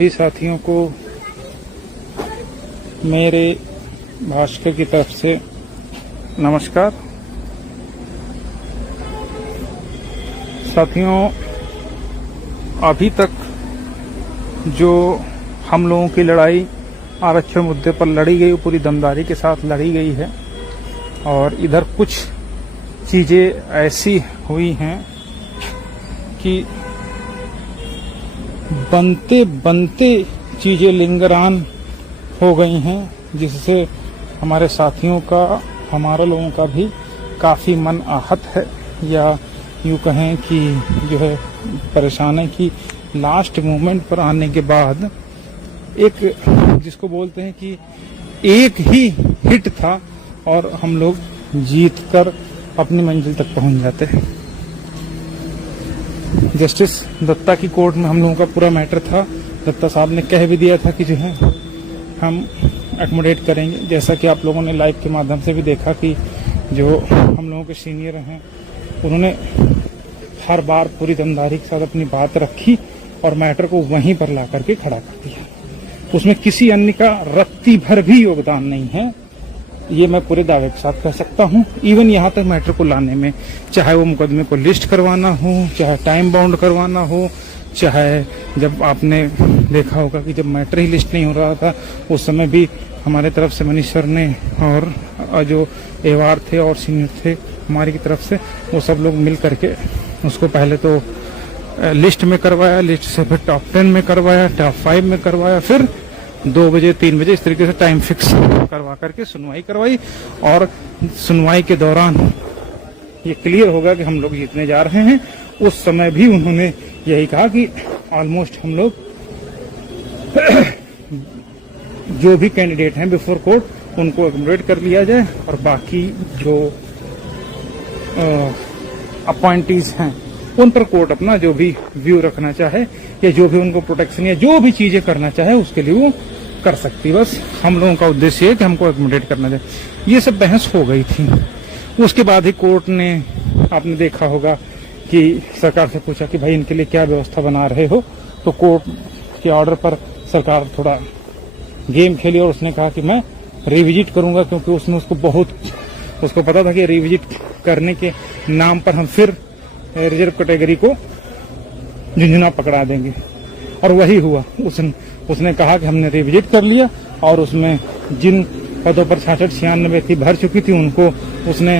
सभी साथियों को मेरे भास्कर की तरफ से नमस्कार। साथियों, अभी तक जो हम लोगों की लड़ाई आरक्षण मुद्दे पर लड़ी गई, वो पूरी दमदारी के साथ लड़ी गई है और इधर कुछ चीजें ऐसी हुई हैं कि बनते बनते चीजें लिंगरान हो गई हैं, जिससे हमारे साथियों का, हमारे लोगों का भी काफी मन आहत है, या यूं कहें कि जो है परेशान है कि लास्ट मोमेंट पर आने के बाद एक, जिसको बोलते हैं कि एक ही हिट था और हम लोग जीत कर अपनी मंजिल तक पहुंच जाते हैं। जस्टिस दत्ता की कोर्ट में हम लोगों का पूरा मैटर था। दत्ता साहब ने कह भी दिया था कि जो है हम एकोमोडेट करेंगे, जैसा कि आप लोगों ने लाइव के माध्यम से भी देखा कि जो हम लोगों के सीनियर हैं उन्होंने हर बार पूरी दमदारी के साथ अपनी बात रखी और मैटर को वहीं पर ला करके खड़ा कर दिया। उसमें किसी अन्य का रत्ती भर भी योगदान नहीं है, ये मैं पूरे दावे के साथ कह सकता हूँ। इवन यहाँ तक मैटर को लाने में, चाहे वो मुकदमे को लिस्ट करवाना हो, चाहे टाइम बाउंड करवाना हो, चाहे जब आपने देखा होगा कि जब मैटर ही लिस्ट नहीं हो रहा था उस समय भी हमारे तरफ से मनीष सर ने और जो एवार थे और सीनियर थे हमारी की तरफ से, वो सब लोग मिल करके उसको पहले तो लिस्ट में करवाया, लिस्ट से फिर टॉप 10 में करवाया, टॉप 5 में करवाया, फिर 2 बजे 3 बजे इस तरीके से टाइम फिक्स करवा करके सुनवाई करवाई। और सुनवाई के दौरान ये क्लियर होगा कि हम लोग जीतने जा रहे हैं। उस समय भी उन्होंने यही कहा कि ऑलमोस्ट हम लोग जो भी कैंडिडेट हैं बिफोर कोर्ट उनको एकोमोडेट कर लिया जाए और बाकी जो अपॉइंटीज हैं उन पर कोर्ट अपना जो भी व्यू रखना चाहे या जो भी उनको प्रोटेक्शन या जो भी चीजें करना चाहे उसके लिए वो कर सकती। बस हम लोगों का उद्देश्य है कि हमको एकोमोडेट करना चाहे। ये सब बहस हो गई थी। उसके बाद ही कोर्ट ने, आपने देखा होगा कि सरकार से पूछा कि भाई इनके लिए क्या व्यवस्था बना रहे हो, तो कोर्ट के ऑर्डर पर सरकार थोड़ा गेम खेली और उसने कहा कि मैं रिविजिट करूंगा, क्योंकि उसने उसको पता था कि रिविजिट करने के नाम पर हम फिर रिजर्व कैटेगरी को झुंझुना पकड़ा देंगे। और वही हुआ। उसने कहा कि हमने रिविजिट कर लिया और उसमें जिन पदों पर 66-96 थी भर चुकी थी उनको उसने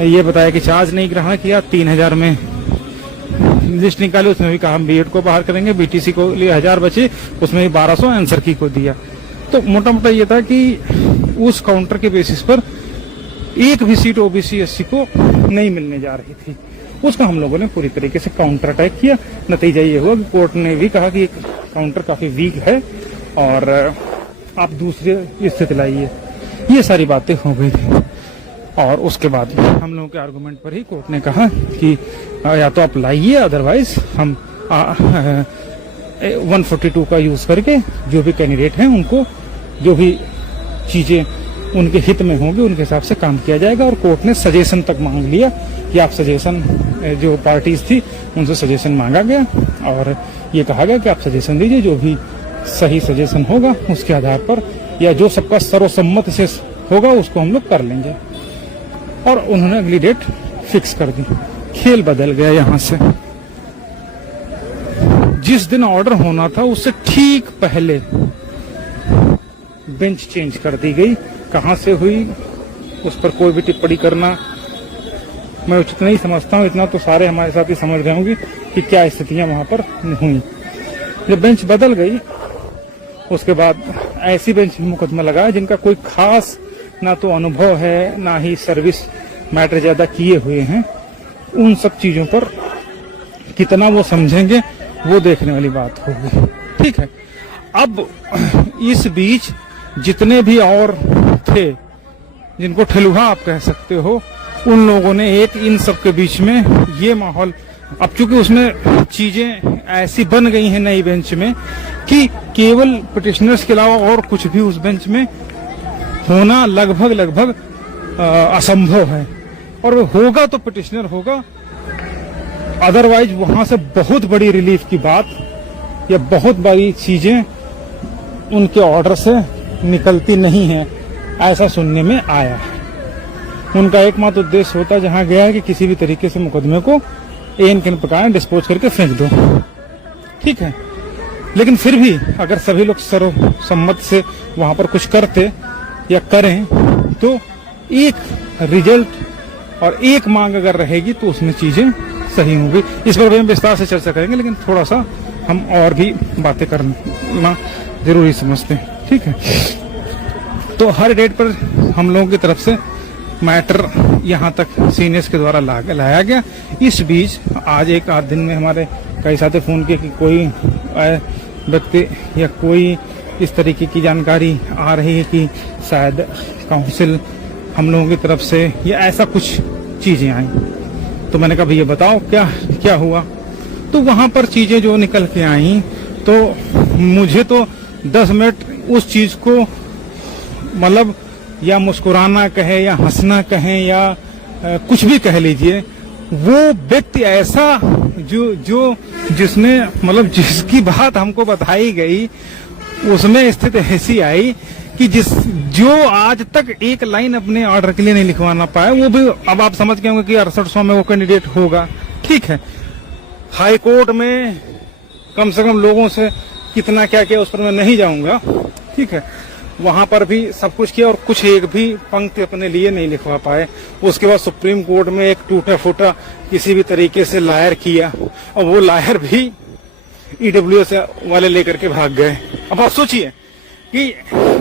ये बताया कि चार्ज नहीं ग्रहण किया। 3000 में लिस्ट निकाली, उसमें भी कहा हम बीएड को बाहर करेंगे, बीटीसी को लिए 1000 बचे, उसमें भी 1200 आंसर की को दिया। तो मोटा मोटा ये था कि उस काउंटर के बेसिस पर एक भी सीट ओबीसी एससी को नहीं मिलने जा रही थी। उसका हम लोगों ने पूरी तरीके से काउंटर अटैक किया। नतीजा ये हुआ कि कोर्ट ने भी कहा कि काउंटर काफी वीक है और आप दूसरे स्थिति लाइए। ये सारी बातें हो गई थी और उसके बाद हम लोगों के आर्गुमेंट पर ही कोर्ट ने कहा कि या तो आप लाइए, अदरवाइज हम 142 का यूज करके जो भी कैंडिडेट हैं उनको जो भी चीजें उनके हित में होंगे उनके हिसाब से काम किया जाएगा। और कोर्ट ने सजेशन तक मांग लिया कि आप सजेशन, जो पार्टीज थी उनसे सजेशन मांगा गया और ये कहा गया कि आप सजेशन दीजिए, जो भी सही सजेशन होगा उसके आधार पर या जो सबका सर्वसम्मत से होगा उसको हम लोग कर लेंगे। और उन्होंने अगली डेट फिक्स कर दी। खेल बदल गया यहाँ से। जिस दिन ऑर्डर होना था उससे ठीक पहले बेंच चेंज कर दी गई। कहां से हुई उस पर कोई भी टिप्पणी करना मैं उचित नहीं समझता हूं। इतना तो सारे हमारे साथ ही समझ रहे होंगे कि क्या स्थितियां वहां पर हुई। जब बेंच बदल गई उसके बाद ऐसी बेंच मुकदमा लगाया जिनका कोई खास ना तो अनुभव है ना ही सर्विस मैटर ज्यादा किए हुए हैं। उन सब चीजों पर कितना वो समझेंगे वो देखने वाली बात होगी। ठीक है, अब इस बीच जितने भी और थे जिनको ठेलुहा आप कह सकते हो, उन लोगों ने एक इन सब के बीच में ये माहौल, अब चूंकि उसमें चीजें ऐसी बन गई हैं नई बेंच में कि केवल पिटिशनर्स के अलावा और कुछ भी उस बेंच में होना लगभग असंभव है। और होगा तो पिटिशनर होगा, अदरवाइज वहां से बहुत बड़ी रिलीफ की बात या बहुत बड़ी चीजें उनके ऑर्डर से निकलती नहीं है, ऐसा सुनने में आया। उनका एकमात्र उद्देश्य होता जहां गया है कि किसी भी तरीके से मुकदमे को एन के प्रकार डिस्पोज करके फेंक दो, ठीक है। लेकिन फिर भी अगर सभी लोग सर्वसम्मत से वहां पर कुछ करते या करें तो एक रिजल्ट और एक मांग अगर रहेगी तो उसमें चीजें सही होंगी। इस पर भी हम विस्तार से चर्चा करेंगे, लेकिन थोड़ा सा हम और भी बातें करना जरूरी समझते हैं, ठीक है। तो हर डेट पर हम लोगों की तरफ से मैटर यहाँ तक सीनियर्स के द्वारा लाया गया। इस बीच आज एक आध दिन में हमारे कई साथी फोन किए कि कोई व्यक्ति या कोई इस तरीके की जानकारी आ रही है कि शायद काउंसिल हम लोगों की तरफ से या ऐसा कुछ चीजें आई। तो मैंने कहा भैया बताओ क्या क्या हुआ। तो वहां पर चीजें जो निकल के आई तो मुझे तो 10 मिनट उस चीज को मतलब या मुस्कुराना कहे या हंसना कहे या कुछ भी कह लीजिए, वो व्यक्ति ऐसा जो जिसने मतलब जिसकी बात हमको बताई गई उसमें स्थिति ऐसी आई कि जो आज तक एक लाइन अपने ऑर्डर के लिए नहीं लिखवाना पाया, वो भी अब आप समझ गए होंगे कि 6800 में वो कैंडिडेट होगा, ठीक है। हाई कोर्ट में कम से कम लोगों से कितना क्या किया उस पर मैं नहीं जाऊंगा, ठीक है। वहां पर भी सब कुछ किया और कुछ एक भी पंक्ति अपने लिए नहीं लिखवा पाए। उसके बाद सुप्रीम कोर्ट में एक टूटा फूटा किसी भी तरीके से लायर किया और वो लायर भी ईडब्ल्यूएस वाले लेकर के भाग गए। अब आप सोचिए कि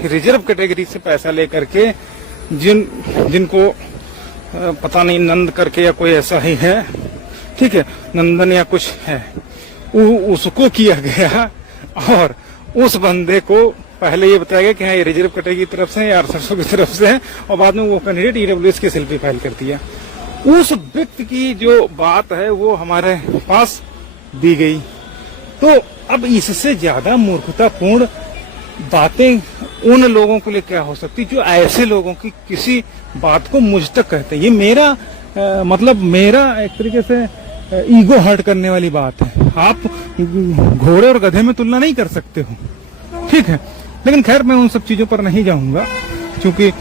रिजर्व कैटेगरी से पैसा लेकर के जिनको पता नहीं नंद करके या कोई ऐसा ही है, ठीक है, नंदन या कुछ है, उसको किया गया और उस बंदे को पहले ये बताया गया कि हाँ ये रिजर्व कैटेगरी की तरफ से या 6800 की तरफ से है और बाद में वो कैंडिडेट ईडब्ल्यूएस की सेल्फी फाइल कर दिया। उस व्यक्ति की जो बात है वो हमारे पास दी गई। तो अब इससे ज्यादा मूर्खतापूर्ण बातें उन लोगों के लिए क्या हो सकती जो ऐसे लोगों की किसी बात को मुझ तक कहते हैं। ये मेरा मतलब मेरा एक तरीके से ईगो हर्ट करने वाली बात है। आप घोड़े और गधे में तुलना नहीं कर सकते हो, ठीक है। लेकिन खैर मैं उन सब चीजों पर नहीं जाऊंगा क्योंकि,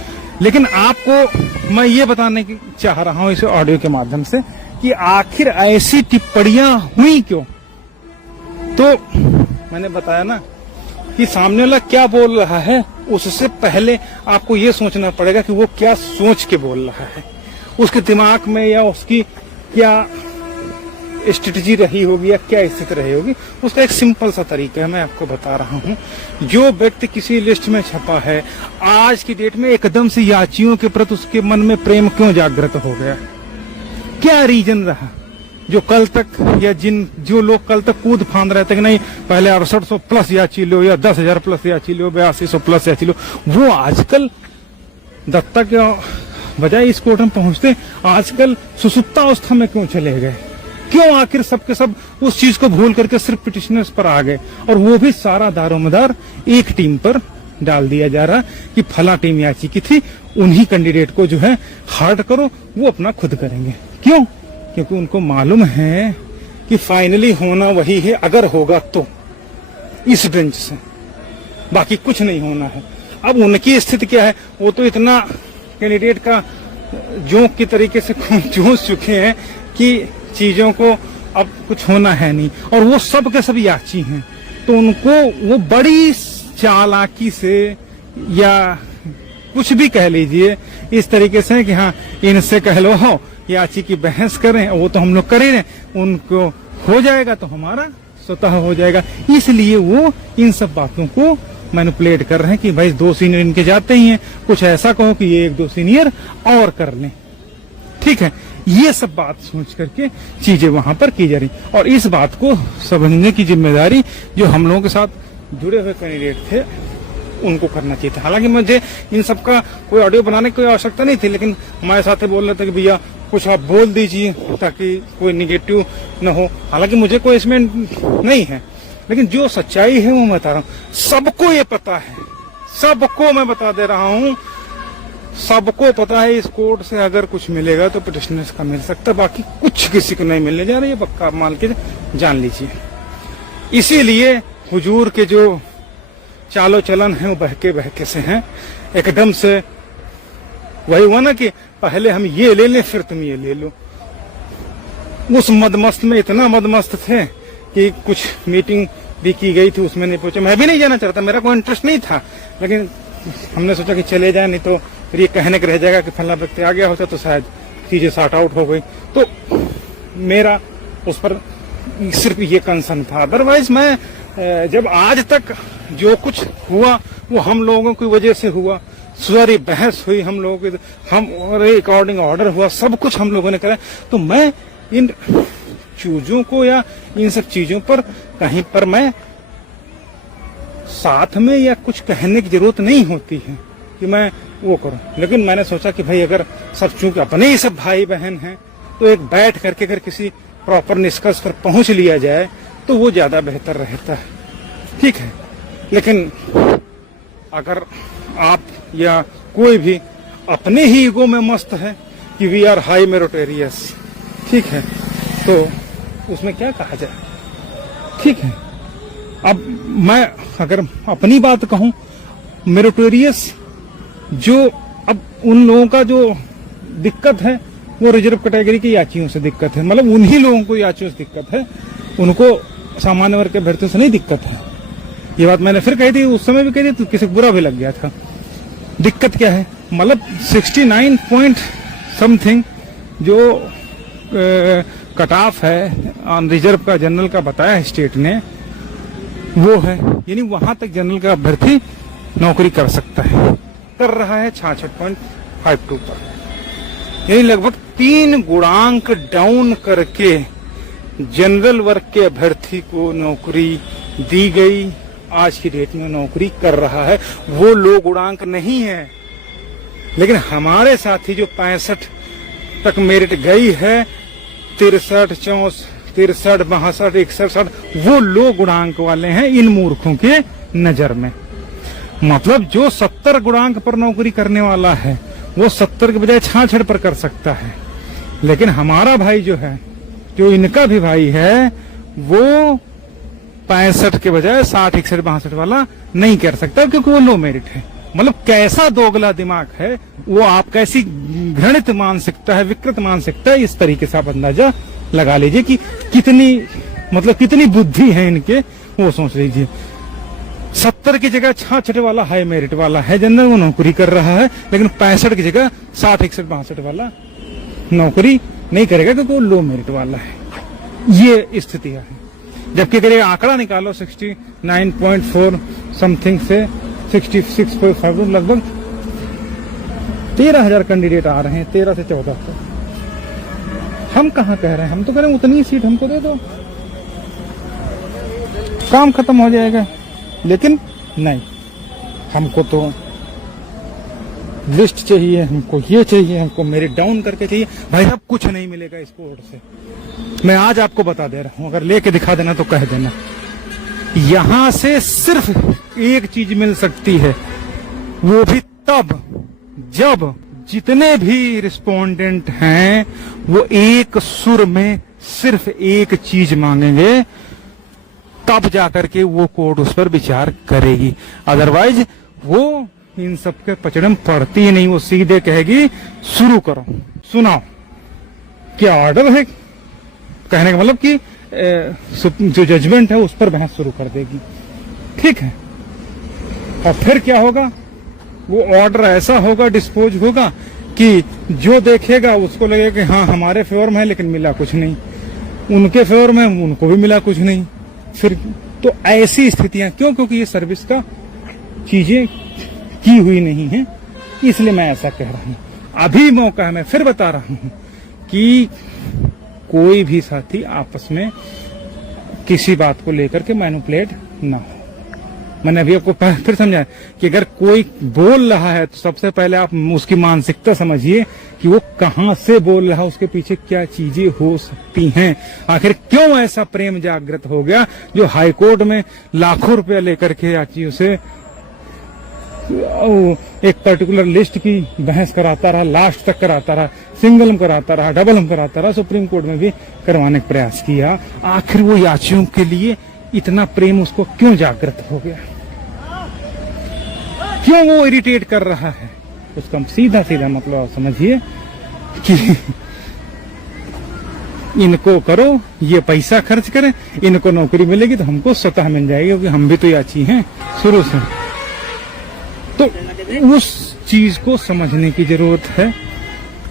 लेकिन आपको मैं ये बताने की चाह रहा हूं इस ऑडियो के माध्यम से कि आखिर ऐसी टिप्पणियां हुई क्यों। तो मैंने बताया ना कि सामने वाला क्या बोल रहा है उससे पहले आपको ये सोचना पड़ेगा कि वो क्या सोच के बोल रहा है, उसके दिमाग में या उसकी क्या स्ट्रेटजी रही होगी या क्या स्थिति रही होगी। उसका एक सिंपल सा तरीका है, मैं आपको बता रहा हूं। जो व्यक्ति किसी लिस्ट में छपा है, आज की डेट में एकदम से याचियों के प्रति उसके मन में प्रेम क्यों जागृत हो गया, क्या रीजन रहा जो कल तक या जो लोग कल तक कूद फांद रहे थे कि नहीं पहले 6800 प्लस याची लो या 10,000 प्लस याची लो, 8200 प्लस याची लो, वो आजकल दत्ता के बजाय इस कोर्ट में पहुंचते आजकल सुसुप्तावस्था में क्यों चले गए, क्यों आखिर सबके सब उस चीज को भूल करके सिर्फ पिटिशनर्स पर आ गए और वो भी सारा दारोमदार एक टीम पर डाल दिया जा रहा कि फला टीम याची की थी, उन्हीं कैंडिडेट को जो है हार्ड करो, वो अपना खुद करेंगे। क्यों? क्योंकि उनको मालूम है कि फाइनली होना वही है, अगर होगा तो इस बेंच से, बाकी कुछ नहीं होना है। अब उनकी स्थिति क्या है, वो तो इतना कैंडिडेट का जोंक की तरीके से खून चूस चुके हैं कि चीजों को अब कुछ होना है नहीं, और वो सब के सब याची हैं। तो उनको वो बड़ी चालाकी से या कुछ भी कह लीजिए इस तरीके से कि हाँ इनसे कह लो हो याची की बहस करें, वो तो हम लोग कर ही रहे, उनको हो जाएगा तो हमारा स्वतः हो जाएगा। इसलिए वो इन सब बातों को मैनिपुलेट कर रहे हैं कि भाई 2 सीनियर इनके जाते ही हैं, कुछ ऐसा कहो कि ये 1-2 सीनियर और कर लें, ठीक है। ये सब बात सोच करके चीजें वहां पर की जा रही, और इस बात को समझने की जिम्मेदारी जो हम लोगों के साथ जुड़े हुए कैंडिडेट थे उनको करना चाहिए था। हालांकि मुझे इन सब का कोई ऑडियो बनाने की कोई आवश्यकता नहीं थी, लेकिन हमारे साथ बोल रहे थे कि भैया कुछ आप बोल दीजिए ताकि कोई निगेटिव न हो। हालांकि मुझे कोई इसमें नहीं है, लेकिन जो सच्चाई है वो मैं बता रहा हूँ। सबको ये पता है, सबको मैं बता दे रहा हूँ, सबको पता है इस कोर्ट से अगर कुछ मिलेगा तो पिटिशनर्स का मिल सकता है, बाकी कुछ किसी को नहीं मिलने जा रहा है, ये पक्का मान के जान लीजिए। इसीलिए हुजूर के जो चालो चलन है वो बहके बहके से हैं, एकदम से वही हुआ ना कि पहले हम ये ले लें फिर तुम ये ले लो। उस मदमस्त में इतना मदमस्त थे कि कुछ मीटिंग भी की गई थी, उसमें नहीं पहुंचे। मैं भी नहीं जाना चाहता, मेरा कोई इंटरेस्ट नहीं था, लेकिन हमने सोचा कि चले जाए, नहीं तो फिर ये कहने के रह जाएगा कि फला व्यक्ति आ गया होता तो शायद चीजें सॉर्ट आउट हो गई। तो मेरा उस पर सिर्फ ये कंसर्न था। अदरवाइज मैं जब आज तक जो कुछ हुआ वो हम लोगों की वजह से हुआ, सारी बहस हुई हम लोगों की, हम अकॉर्डिंग ऑर्डर हुआ, सब कुछ हम लोगों ने करा। तो मैं इन चीजों को या इन सब चीजों पर कहीं पर मैं साथ में या कुछ कहने की जरूरत नहीं होती है कि मैं वो करूं। लेकिन मैंने सोचा कि भाई अगर सब चूंकि अपने ही सब भाई बहन हैं तो एक बैठ करके अगर किसी प्रॉपर निष्कर्ष पर पहुंच लिया जाए तो वो ज्यादा बेहतर रहता है। ठीक है, लेकिन अगर आप या कोई भी अपने ही ईगो में मस्त है कि वी आर हाई मेरिटोरियस, ठीक है, तो उसमें क्या कहा जाए। ठीक है, अब मैं अगर अपनी बात कहूं, मेरिटोरियस जो अब उन लोगों का जो दिक्कत है वो रिजर्व कैटेगरी के याचियों से दिक्कत है, मतलब उन्हीं लोगों को याचियों से दिक्कत है, उनको सामान्य वर्ग के अभ्यर्थियों से नहीं दिक्कत है। ये बात मैंने फिर कही थी, उस समय भी कही थी, तो किसी को बुरा भी लग गया था। दिक्कत क्या है, मतलब 69 पॉइंट समथिंग जो कट ऑफ है ऑन रिजर्व का, जनरल का बताया है स्टेट ने, वो है, यानी वहां तक जनरल का अभ्यर्थी नौकरी कर सकता है, कर रहा है 66.52 पर, यानी लगभग 3 गुणांक डाउन करके जनरल वर्ग के अभ्यर्थी को नौकरी दी गई। आज की डेट में नौकरी कर रहा है, वो लो गुणांक नहीं है। लेकिन हमारे साथी जो 65 तक मेरिट गई है, 63, 64, 63, 62, 61, वो लो गुणांक वाले हैं इन मूर्खों के नजर में। मतलब जो 70 गुणांक पर नौकरी करने वाला है वो 70 के बजाय 66 पर कर सकता है। लेकिन हमारा भाई जो है, जो इनका भी भाई है, वो 65 के बजाय 60, 61, 62 वाला नहीं कर सकता, क्योंकि वो लो मेरिट है। मतलब कैसा दोगला दिमाग है वो, आप कैसी घृणित मानसिकता है, विकृत मानसिकता है, इस तरीके से आप अंदाजा लगा लीजिए कि कितनी बुद्धि है इनके, वो सोच लीजिए। 70 की जगह 66 वाला हाई मेरिट वाला है जनरल, वो नौकरी कर रहा है, लेकिन 65 की जगह 60, 61, 62 वाला नौकरी नहीं करेगा क्योंकि वो लो मेरिट वाला है। ये स्थितियां हैं। जबकि अगर ये आंकड़ा निकालो 69.4 समथिंग से 66.5, लगभग 13,000 कैंडिडेट आ रहे हैं, 13 से 14 तक। हम कहाँ कह रहे हैं, हम तो कह रहे हैं उतनी सीट हमको दे दो, काम खत्म हो जाएगा। लेकिन नहीं, हमको तो लिस्ट चाहिए, हमको ये चाहिए, हमको मेरिट डाउन करके चाहिए। भाई साहब कुछ नहीं मिलेगा इस कोर्ट से, मैं आज आपको बता दे रहा हूं, अगर लेके दिखा देना तो कह देना। यहां से सिर्फ एक चीज मिल सकती है, वो भी तब जब जितने भी रिस्पोंडेंट हैं वो एक सुर में सिर्फ एक चीज मांगेंगे, तब जाकर के वो कोर्ट उस पर विचार करेगी। अदरवाइज वो इन सब के पचड़े में पड़ती ही नहीं, वो सीधे कहेगी शुरू करो, सुनाओ क्या ऑर्डर है, कहने का मतलब कि जो जजमेंट है उस पर बहस शुरू कर देगी। ठीक है, और फिर क्या होगा, वो ऑर्डर ऐसा होगा, डिस्पोज होगा कि जो देखेगा उसको लगेगा कि हाँ हमारे फेवर में है, लेकिन मिला कुछ नहीं, उनके फेवर में उनको भी मिला कुछ नहीं। फिर तो ऐसी स्थितियां क्यों, क्योंकि ये सर्विस का चीजें की हुई नहीं है, इसलिए मैं ऐसा कह रहा हूं। अभी मौका है, मैं फिर बता रहा हूं कि कोई भी साथी आपस में किसी बात को लेकर के मैनिपुलेट ना हो। मैंने अभी आपको फिर समझाया कि अगर कोई बोल रहा है तो सबसे पहले आप उसकी मानसिकता समझिए कि वो कहां से बोल रहा है, उसके पीछे क्या चीजें हो सकती हैं, आखिर क्यों ऐसा प्रेम जागृत हो गया जो हाईकोर्ट में लाखों रुपया लेकर के याचियों से एक पर्टिकुलर लिस्ट की बहस कराता रहा, लास्ट तक कराता रहा, सिंगल कराता रहा, डबल कराता रहा, सुप्रीम कोर्ट में भी करवाने का प्रयास किया। आखिर वो याचियों के लिए इतना प्रेम उसको क्यों जागृत हो गया। क्यों वो इरिटेट कर रहा है, उसका सीधा सीधा मतलब आप समझिए कि इनको करो, ये पैसा खर्च करें, इनको नौकरी मिलेगी तो हमको स्वतः मिल जाएगी, क्योंकि हम भी तो याची हैं शुरू से। तो उस चीज को समझने की जरूरत है।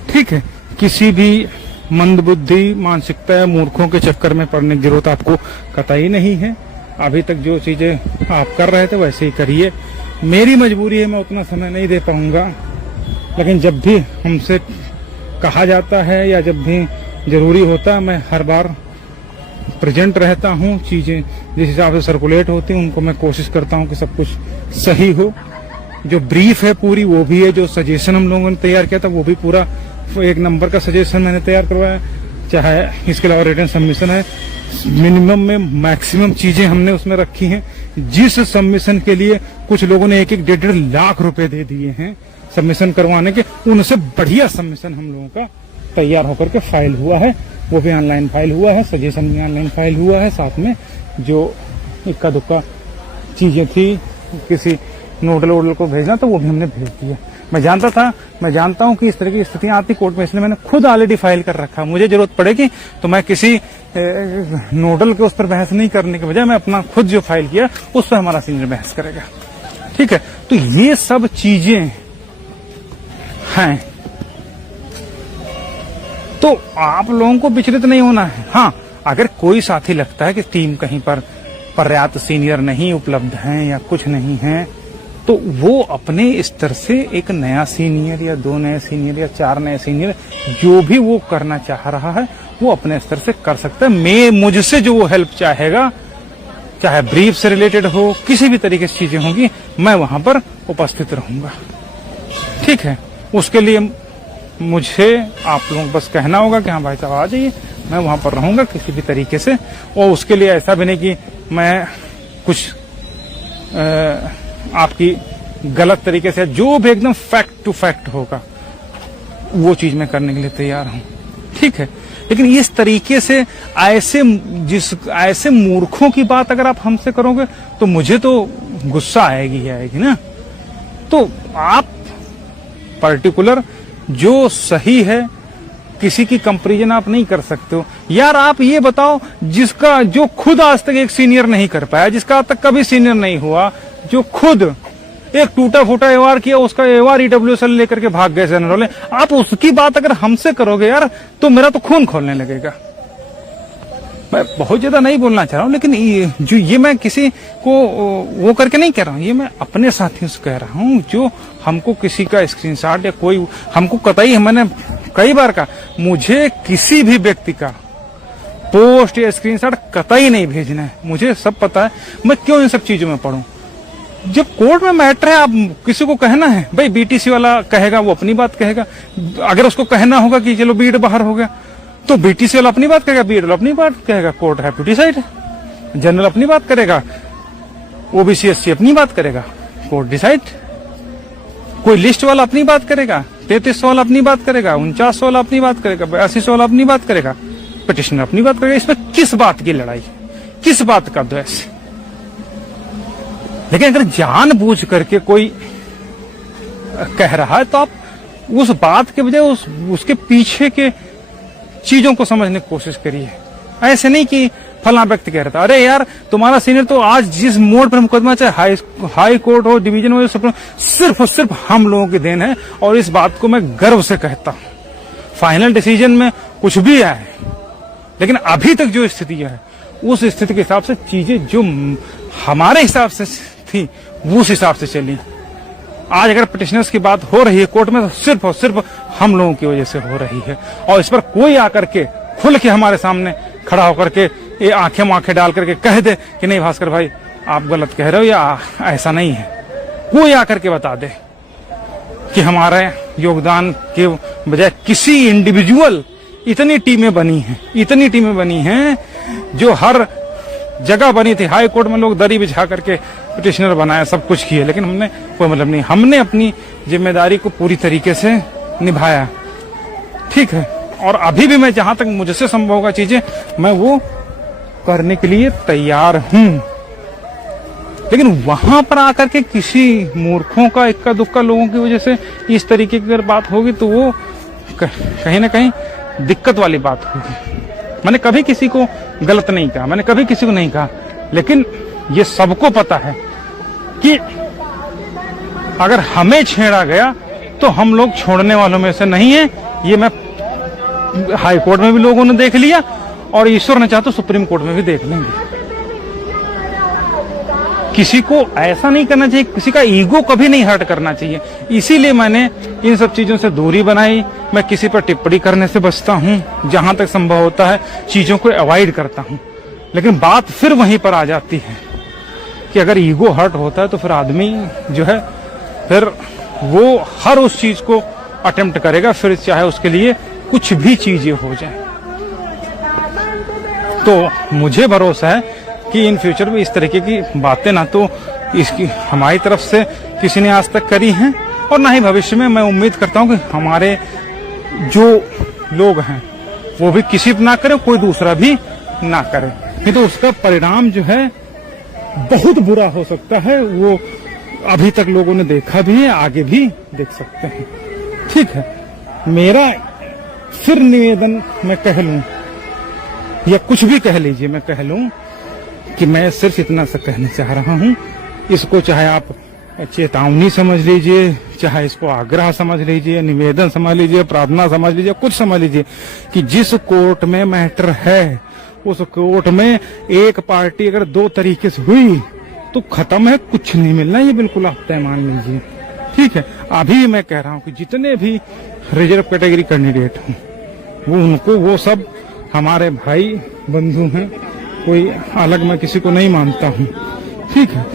ठीक है, किसी भी मंदबुद्धि मानसिकता या मूर्खों के चक्कर में पड़ने की जरूरत आपको कतई नहीं है। अभी तक जो चीजें आप कर रहे थे वैसे ही करिए। मेरी मजबूरी है, मैं उतना समय नहीं दे पाऊंगा, लेकिन जब भी हमसे कहा जाता है या जब भी जरूरी होता, मैं हर बार प्रेजेंट रहता हूँ। चीजें जिस हिसाब से सर्कुलेट होती हैं उनको मैं कोशिश करता हूँ कि सब कुछ सही हो। जो ब्रीफ है पूरी वो भी है, जो सजेशन हम लोगों ने तैयार किया था वो भी पूरा एक नंबर का सजेशन मैंने तैयार करवाया। चाहे इसके अलावा रिटर्न सबमिशन है, मिनिमम में मैक्सिमम चीजें हमने उसमें रखी हैं। जिस सबमिशन के लिए कुछ लोगों ने 1-1 डेढ़ लाख रुपए दे दिए हैं सबमिशन करवाने के, उनसे बढ़िया सबमिशन हम लोगों का तैयार होकर के फाइल हुआ है। वो भी ऑनलाइन फाइल हुआ है, सजेशन भी ऑनलाइन फाइल हुआ है। साथ में जो इक्का दुक्का चीजें थी, किसी नोडल वोडल को भेजना, तो वो भी हमने भेज दिया। मैं जानता हूं कि इस तरह की स्थितियां आती कोर्ट में, इसलिए मैंने खुद ऑलरेडी फाइल कर रखा। मुझे जरूरत पड़ेगी तो मैं किसी नोडल के उस पर बहस नहीं करने के बजाय मैं अपना खुद जो फाइल किया उस पर हमारा सीनियर बहस करेगा। ठीक है, तो ये सब चीजें हैं। तो आप लोगों को विचलित नहीं होना है। हाँ, अगर कोई साथी लगता है कि टीम कहीं पर पर्याप्त सीनियर नहीं उपलब्ध हैं या कुछ नहीं है, तो वो अपने स्तर से एक नया सीनियर या 2 नए सीनियर या 4 नए सीनियर जो भी वो करना चाह रहा है वो अपने स्तर से कर सकता है। मैं मुझसे जो वो हेल्प चाहेगा, चाहे ब्रीफ से रिलेटेड हो, किसी भी तरीके से चीजें होंगी, मैं वहां पर उपस्थित रहूंगा। ठीक है, उसके लिए मुझे आप लोगों को बस कहना होगा कि हाँ भाई साहब आ जाइए, मैं वहां पर रहूंगा किसी भी तरीके से। और उसके लिए ऐसा भी नहीं कि मैं कुछ आपकी गलत तरीके से, जो भी एकदम फैक्ट टू फैक्ट होगा वो चीज मैं करने के लिए तैयार हूं। ठीक है, लेकिन इस तरीके से ऐसे मूर्खों की बात अगर आप हमसे करोगे तो मुझे तो गुस्सा आएगी ना। तो आप पर्टिकुलर जो सही है, किसी की कंपैरिजन आप नहीं कर सकते हो। यार आप ये बताओ, जिसका जो खुद आज तक एक सीनियर नहीं कर पाया, जिसका आज तक कभी सीनियर नहीं हुआ, जो खुद एक टूटा फूटा एवार किया, उसका एवार ईडब्ल्यूएसएल लेकर के भाग गए जनरल वाले, आप उसकी बात अगर हमसे करोगे यार तो मेरा तो खून खोलने लगेगा। मैं बहुत ज्यादा नहीं बोलना चाह रहा हूं, लेकिन ये मैं किसी को वो करके नहीं कह रहा हूं, ये मैं अपने साथियों से कह रहा हूं। जो हमको किसी का स्क्रीनशॉट या कोई हमको कतई, मैंने कई बार कहा, मुझे किसी भी व्यक्ति का पोस्ट या स्क्रीनशॉट कतई नहीं भेजना है। मुझे सब पता है, मैं क्यों इन सब चीजों में पढ़ूं। जब कोर्ट में मैटर है, आप किसी को कहना है, भाई बीटीसी वाला कहेगा वो अपनी बात कहेगा। अगर उसको कहना होगा कि चलो बीड बाहर हो गया, तो बीटीसी वाला अपनी बात कहेगा, बीड वाला अपनी बात कहेगा, कोर्ट है टू डिसाइड। जनरल अपनी बात करेगा, ओबीसी एससी अपनी बात करेगा, कोर्ट डिसाइड। कोई लिस्ट वाला अपनी बात करेगा, 3300 वाला अपनी बात करेगा, 4900 वाला अपनी बात करेगा, 8200 वाला अपनी बात करेगा, पिटिशनर अपनी बात करेगा। इसमें किस बात की लड़ाई, किस बात का द्वेष? लेकिन अगर जानबूझ करके कोई कह रहा है तो आप उस बात के बजाय उसके पीछे के चीजों को समझने की कोशिश करिए। ऐसे नहीं कि फला व्यक्ति कह रहा था, अरे यार तुम्हारा सीनियर तो आज जिस मोड़ पर मुकदमा, चाहे हाई कोर्ट हो, डिवीजन हो, सिर्फ और सिर्फ हम लोगों की देन है। और इस बात को मैं गर्व से कहता हूं। फाइनल डिसीजन में कुछ भी आए, लेकिन अभी तक जो स्थिति है उस स्थिति के हिसाब से चीजें जो हमारे हिसाब से थी उस हिसाब से चली। आज अगर पिटिशनर्स की बात हो रही है कोर्ट में, तो सिर्फ और सिर्फ हम लोगों की वजह से हो रही है। और इस पर कोई आकर के खुल के हमारे सामने खड़ा होकर के ये आंखें डाल करके कह दे कि नहीं भास्कर भाई आप गलत कह रहे हो या ऐसा नहीं है, कोई आकर के बता दे कि हमारे योगदान के बजाय किसी इंडिविजुअल इतनी टीमें बनी हैं जो हर जगह बनी थी। हाई कोर्ट में लोग दरी बिछा करके पिटिशनर बनाया, सब कुछ किए, लेकिन हमने कोई मतलब नहीं, हमने अपनी जिम्मेदारी को पूरी तरीके से निभाया। ठीक है, और अभी भी मैं जहां तक मुझसे संभव होगा चीजें मैं वो करने के लिए तैयार हूं। लेकिन वहां पर आकर के किसी मूर्खों का इक्का दुक्का लोगों की वजह से इस तरीके की अगर बात होगी तो वो कहीं ना कहीं दिक्कत वाली बात होगी। मैंने कभी किसी को गलत नहीं कहा, मैंने कभी किसी को नहीं कहा, लेकिन ये सबको पता है कि अगर हमें छेड़ा गया तो हम लोग छोड़ने वालों में से नहीं है। ये मैं हाई कोर्ट में भी लोगों ने देख लिया और ईश्वर ने चाहा तो सुप्रीम कोर्ट में भी देख लेंगे। किसी को ऐसा नहीं करना चाहिए, किसी का ईगो कभी नहीं हर्ट करना चाहिए। इसीलिए मैंने इन सब चीजों से दूरी बनाई। मैं किसी पर टिप्पणी करने से बचता हूं, जहां तक संभव होता है चीजों को अवॉइड करता हूं। लेकिन बात फिर वहीं पर आ जाती है कि अगर ईगो हर्ट होता है तो फिर आदमी जो है फिर वो हर उस चीज को अटेम्प्ट करेगा, फिर चाहे उसके लिए कुछ भी चीजें हो जाए। तो मुझे भरोसा है कि इन फ्यूचर में इस तरीके की बातें ना तो इसकी हमारी तरफ से किसी ने आज तक करी हैं और ना ही भविष्य में। मैं उम्मीद करता हूं कि हमारे जो लोग हैं वो भी किसी ना करे, कोई दूसरा भी ना करे, नहीं तो उसका परिणाम जो है बहुत बुरा हो सकता है। वो अभी तक लोगों ने देखा भी है, आगे भी देख सकते हैं। ठीक है, मेरा फिर निवेदन मैं कह लूं या कुछ भी कह लीजिए, मैं कह लूं कि मैं सिर्फ इतना सा कहना चाह रहा हूं। इसको चाहे आप चेतावनी समझ लीजिए, चाहे इसको आग्रह समझ लीजिए, निवेदन समझ लीजिए, प्रार्थना समझ लीजिए, कुछ समझ लीजिए कि जिस कोर्ट में मैटर है उस कोर्ट में एक पार्टी अगर दो तरीके से हुई तो खत्म है, कुछ नहीं मिलना। ये बिल्कुल आप तय मान लीजिए। ठीक है, अभी मैं कह रहा हूं कि जितने भी रिजर्व कैटेगरी कैंडिडेट हैं वो उनको वो सब हमारे भाई बंधु हैं, कोई अलग मैं किसी को नहीं मानता हूं। ठीक है,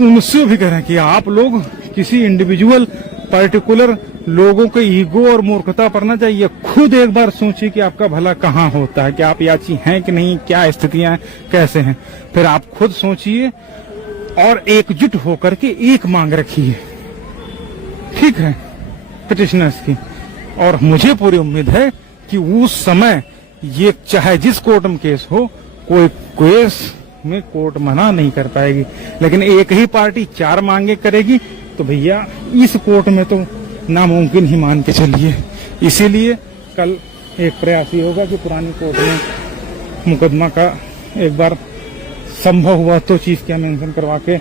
उनसे भी कह रहे हैं कि आप लोग किसी इंडिविजुअल पर्टिकुलर लोगों के ईगो और मूर्खता पर ना जाइए। खुद एक बार सोचिए कि आपका भला कहाँ होता है, कि आप याची हैं कि नहीं, क्या स्थितियां कैसे हैं। फिर आप खुद सोचिए और एकजुट होकर के एक मांग रखिए, ठीक है, पिटिशनर्स की। और मुझे पूरी उम्मीद है कि उस समय ये चाहे जिस कोर्ट में केस हो, कोई केस में कोर्ट मना नहीं कर पाएगी। लेकिन एक ही पार्टी चार मांगे करेगी तो भैया इस कोर्ट में तो नामुमकिन ही मान के चलिए। इसीलिए कल एक प्रयास ये होगा कि पुरानी कोर्ट में मुकदमा का एक बार संभव हुआ तो चीफ क्या मेंशन करवा के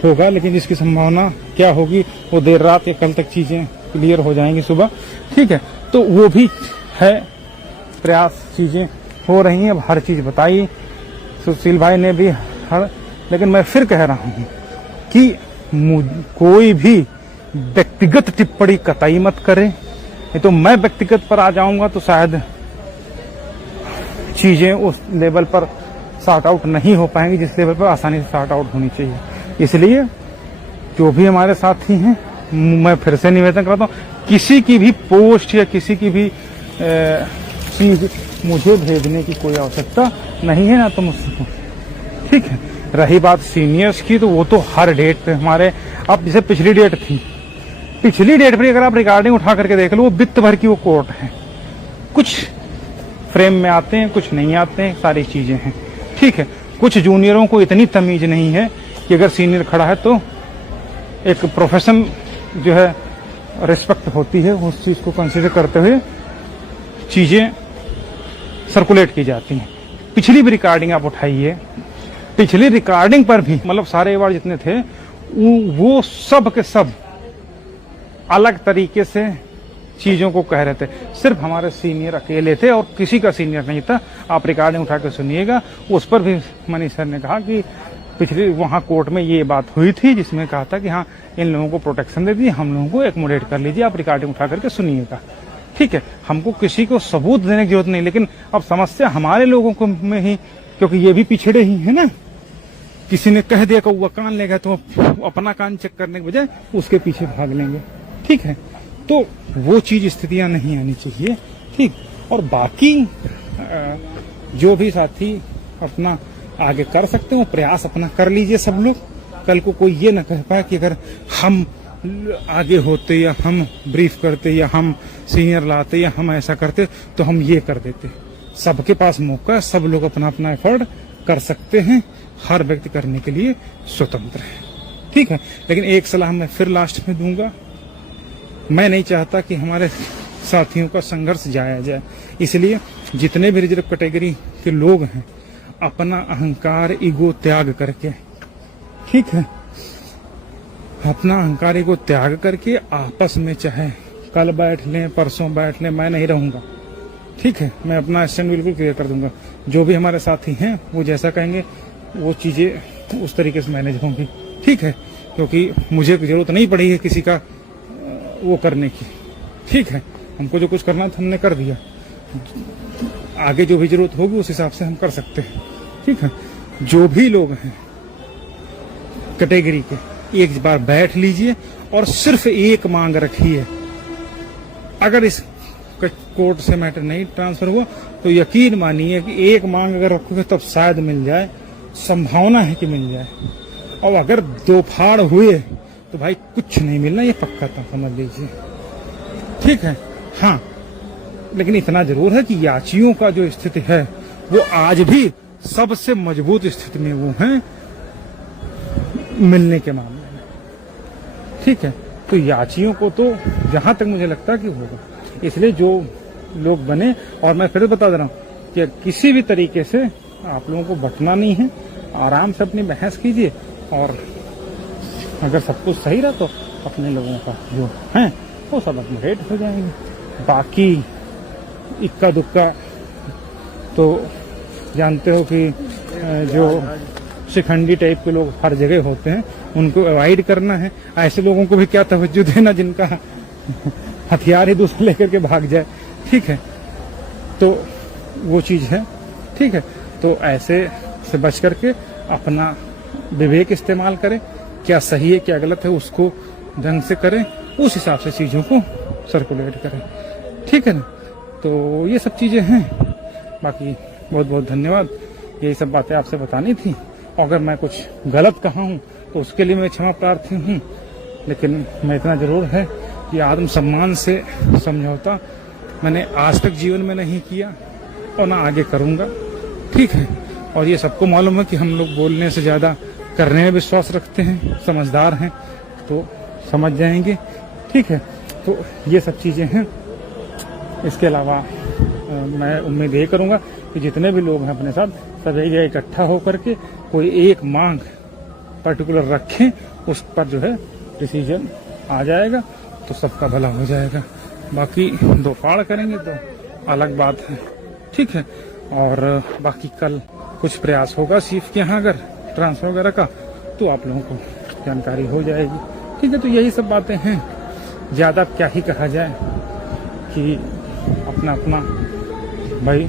होगा, लेकिन इसकी संभावना क्या होगी वो देर रात या कल तक चीजें क्लियर हो जाएंगी सुबह। ठीक है, तो वो भी है प्रयास, चीजें हो रही हैं। अब हर चीज बताई सुशील भाई ने भी हर, लेकिन मैं फिर कह रहा हूं कि कोई भी व्यक्तिगत टिप्पणी कतई मत करे, नहीं तो मैं व्यक्तिगत पर आ जाऊंगा तो शायद चीजें उस लेवल पर सॉर्ट आउट नहीं हो पाएंगी जिस लेवल पर आसानी से सॉर्ट आउट होनी चाहिए। इसलिए जो भी हमारे साथी हैं, मैं फिर से निवेदन करता हूं, किसी की भी पोस्ट या किसी की भी चीज मुझे भेजने की कोई आवश्यकता नहीं है, ना तो मुझसे। ठीक है, रही बात सीनियर्स की तो वो तो हर डेट पे हमारे, अब जैसे पिछली डेट थी, पिछली डेट पर अगर आप रिकॉर्डिंग उठा करके देख लो, वो वित्त भर की वो कोर्ट है। कुछ फ्रेम में आते हैं, कुछ नहीं आते हैं, सारी चीजें हैं। ठीक है, कुछ जूनियरों को इतनी तमीज नहीं है कि अगर सीनियर खड़ा है तो एक प्रोफेशन जो है रिस्पेक्ट होती है, उस चीज को कंसिडर करते हुए चीजें सर्कुलेट की जाती हैं। पिछली भी रिकॉर्डिंग आप उठाइए, पिछली रिकॉर्डिंग पर भी मतलब सारे अवार्ड जितने थे वो सब के सब अलग तरीके से चीजों को कह रहे थे। सिर्फ हमारे सीनियर अकेले थे और किसी का सीनियर नहीं था। आप रिकॉर्डिंग उठा के सुनिएगा, उस पर भी मनीष सर ने कहा कि पिछली वहां कोर्ट में ये बात हुई थी जिसमें कहा था कि हाँ इन लोगों को प्रोटेक्शन दे दी, हम लोगों को एकोमोडेट कर लीजिए, आप रिकॉर्डिंग उठा करके सुनिएगा। ठीक है, हमको किसी को सबूत देने की जरूरत नहीं, लेकिन अब समस्या हमारे लोगों को में ही, क्योंकि ये भी पिछड़े ही है ना। किसी ने कह दिया कौवा कान लेगा तो अपना कान चेक करने के बजाय उसके पीछे भाग लेंगे। ठीक है, तो वो चीज स्थितियां नहीं आनी चाहिए। ठीक, और बाकी जो भी साथी अपना आगे कर सकते हो प्रयास अपना कर लीजिए सब लोग। कल को कोई ये ना कह पाए कि अगर हम आगे होते या हम ब्रीफ करते या हम सीनियर लाते या हम ऐसा करते तो हम ये कर देते। सबके पास मौका है, सब लोग अपना अपना एफर्ट कर सकते हैं। हर व्यक्ति करने के लिए स्वतंत्र है, ठीक है। लेकिन एक सलाह मैं फिर लास्ट में दूंगा, मैं नहीं चाहता कि हमारे साथियों का संघर्ष जाया जाए, इसलिए जितने भी रिजर्व कैटेगरी के लोग हैं अपना अहंकार ईगो त्याग करके, ठीक है, अपना अहंकार ईगो त्याग करके आपस में चाहे कल बैठ लें परसों बैठ लें, मैं नहीं रहूंगा, ठीक है। मैं अपना स्टैंड बिल्कुल क्लियर कर दूंगा, जो भी हमारे साथी हैं वो जैसा कहेंगे वो चीजें उस तरीके से मैनेज होंगी, ठीक है। क्योंकि मुझे जरूरत नहीं पड़ी है किसी का वो करने की, ठीक है। हमको जो कुछ करना था हमने कर दिया, आगे जो भी जरूरत होगी उस हिसाब से हम कर सकते हैं, ठीक है। जो भी लोग हैं कैटेगरी के एक बार बैठ लीजिए और सिर्फ एक मांग रखिए। अगर इस कोर्ट से मैटर नहीं ट्रांसफर हुआ तो यकीन मानिए कि एक मांग अगर रखोगे तब शायद मिल जाए, संभावना है कि मिल जाए। और अगर दो फाड़ हुए तो भाई कुछ नहीं मिलना, ये पक्का था, समझ लीजिए, ठीक है। हाँ, लेकिन इतना जरूर है कि याचियों का जो स्थिति है वो आज भी सबसे मजबूत स्थिति में वो हैं मिलने के मामले में, ठीक है। तो याचियों को तो जहां तक मुझे लगता है कि होगा, इसलिए जो लोग बने, और मैं फिर बता दे रहा हूं कि कि भी तरीके से आप लोगों को बटना नहीं है, आराम से अपनी बहस कीजिए, और अगर सब कुछ सही रहा तो अपने लोगों का जो है वो सब अपग्रेड हो जाएंगे। बाकी इक्का दुक्का तो जानते हो कि जो शिखंडी टाइप के लोग हर जगह होते हैं, उनको अवॉइड करना है। ऐसे लोगों को भी क्या तवज्जो देना जिनका हथियार ही दूसरा लेकर के भाग जाए, ठीक है। तो वो चीज है, ठीक है। तो ऐसे से बच करके अपना विवेक इस्तेमाल करें, क्या सही है क्या गलत है उसको ढंग से करें, उस हिसाब से चीजों को सर्कुलेट करें, ठीक है ना। तो ये सब चीजें हैं। बाकी बहुत बहुत धन्यवाद, यही सब बातें आपसे बतानी थी। अगर मैं कुछ गलत कहा हूँ तो उसके लिए मैं क्षमा प्रार्थी हूँ, लेकिन मैं इतना जरूर है कि आत्मसम्मान से समझौता मैंने आज तक जीवन में नहीं किया और ना आगे करूँगा, ठीक है। और ये सबको मालूम है कि हम लोग बोलने से ज़्यादा करने में विश्वास रखते हैं, समझदार हैं, तो समझ जाएंगे, ठीक है। तो ये सब चीज़ें हैं। इसके अलावा मैं उम्मीद ये करूँगा कि जितने भी लोग हैं अपने साथ सब एक जगह इकट्ठा होकर के कोई एक मांग पर्टिकुलर रखें, उस पर जो है डिसीजन आ जाएगा तो सबका भला हो जाएगा। बाकी दो फाड़ करेंगे तो अलग बात है, ठीक है। और बाकी कल कुछ प्रयास होगा चीफ के यहाँ अगर ट्रांसफर वगैरह का, तो आप लोगों को जानकारी हो जाएगी, ठीक है। तो यही सब बातें हैं, ज़्यादा क्या ही कहा जाए कि अपना अपना भाई,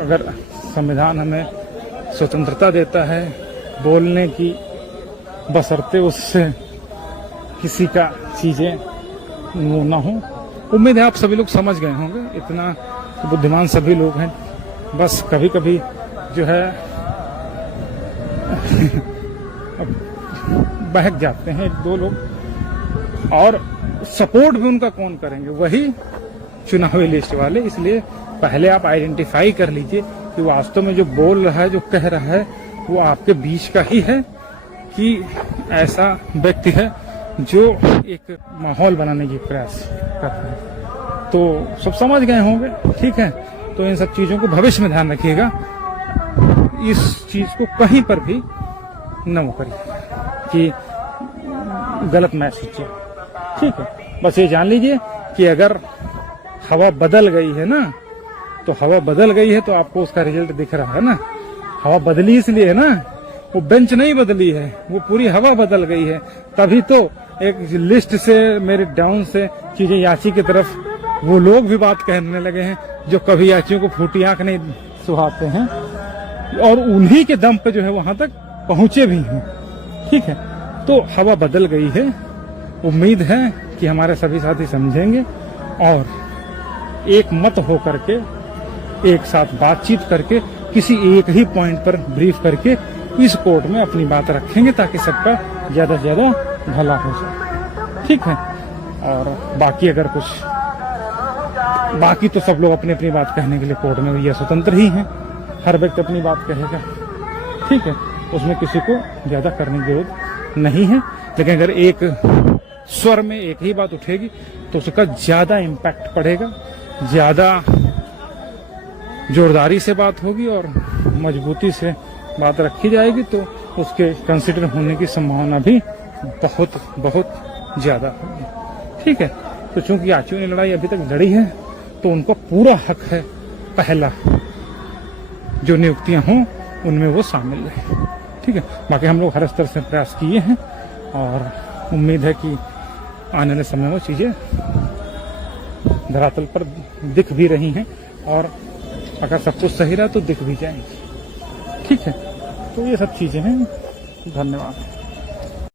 अगर संविधान हमें स्वतंत्रता देता है बोलने की, बशर्ते उससे किसी का चीजें वो ना हो। उम्मीद है आप सभी लोग समझ गए होंगे, इतना बुद्धिमान सभी लोग हैं, बस कभी कभी जो है बहक जाते हैं एक दो लोग, और सपोर्ट भी उनका कौन करेंगे, वही चुनावी लिस्ट वाले। इसलिए पहले आप आइडेंटिफाई कर लीजिए कि वास्तव में जो बोल रहा है, जो कह रहा है, वो आपके बीच का ही है कि ऐसा व्यक्ति है जो एक माहौल बनाने की प्रयास कर रहा है। तो सब समझ गए होंगे, ठीक है। तो इन सब चीजों को भविष्य में ध्यान रखिएगा, इस चीज को कहीं पर भी न करिए कि गलत मैसेज है, ठीक है। बस ये जान लीजिए कि अगर हवा बदल गई है ना, तो हवा बदल गई है तो आपको उसका रिजल्ट दिख रहा है ना। हवा बदली इसलिए है ना, वो बेंच नहीं बदली है, वो पूरी हवा बदल गई है। तभी तो एक लिस्ट से मेरे डाउन से चीजें याची की तरफ वो लोग भी बात कहने लगे हैं जो कभी याचियों को फूटी आंख नहीं सुहाते हैं, और उन्हीं के दम पे जो है वहां तक पहुंचे भी हैं, ठीक है। तो हवा बदल गई है, उम्मीद है कि हमारे सभी साथी समझेंगे और एक मत हो करके एक साथ बातचीत करके किसी एक ही पॉइंट पर ब्रीफ करके इस कोर्ट में अपनी बात रखेंगे ताकि सबका ज्यादा से ज्यादा भला हो जाए, ठीक है। और बाकी अगर कुछ बाकी तो सब लोग अपनी अपनी बात कहने के लिए कोर्ट में ये स्वतंत्र ही हैं, हर व्यक्ति अपनी बात कहेगा, ठीक है, उसमें किसी को ज्यादा करने की जरूरत नहीं है। लेकिन अगर एक स्वर में एक ही बात उठेगी तो उसका ज्यादा इम्पैक्ट पड़ेगा, ज्यादा जोरदारी से बात होगी और मजबूती से बात रखी जाएगी, तो उसके कंसिडर होने की संभावना भी बहुत बहुत ज्यादा होगी, ठीक है। तो चूंकि याचियों ने लड़ाई अभी तक लड़ी है तो उनको पूरा हक है पहला जो नियुक्तियां हों उनमें वो शामिल रहे, ठीक है। बाकी हम लोग हर स्तर से प्रयास किए हैं और उम्मीद है कि आने वाले समय में चीजें धरातल पर दिख भी रही हैं और अगर सब कुछ सही रहा तो दिख भी जाएंगी, ठीक है। तो ये सब चीजें हैं। धन्यवाद।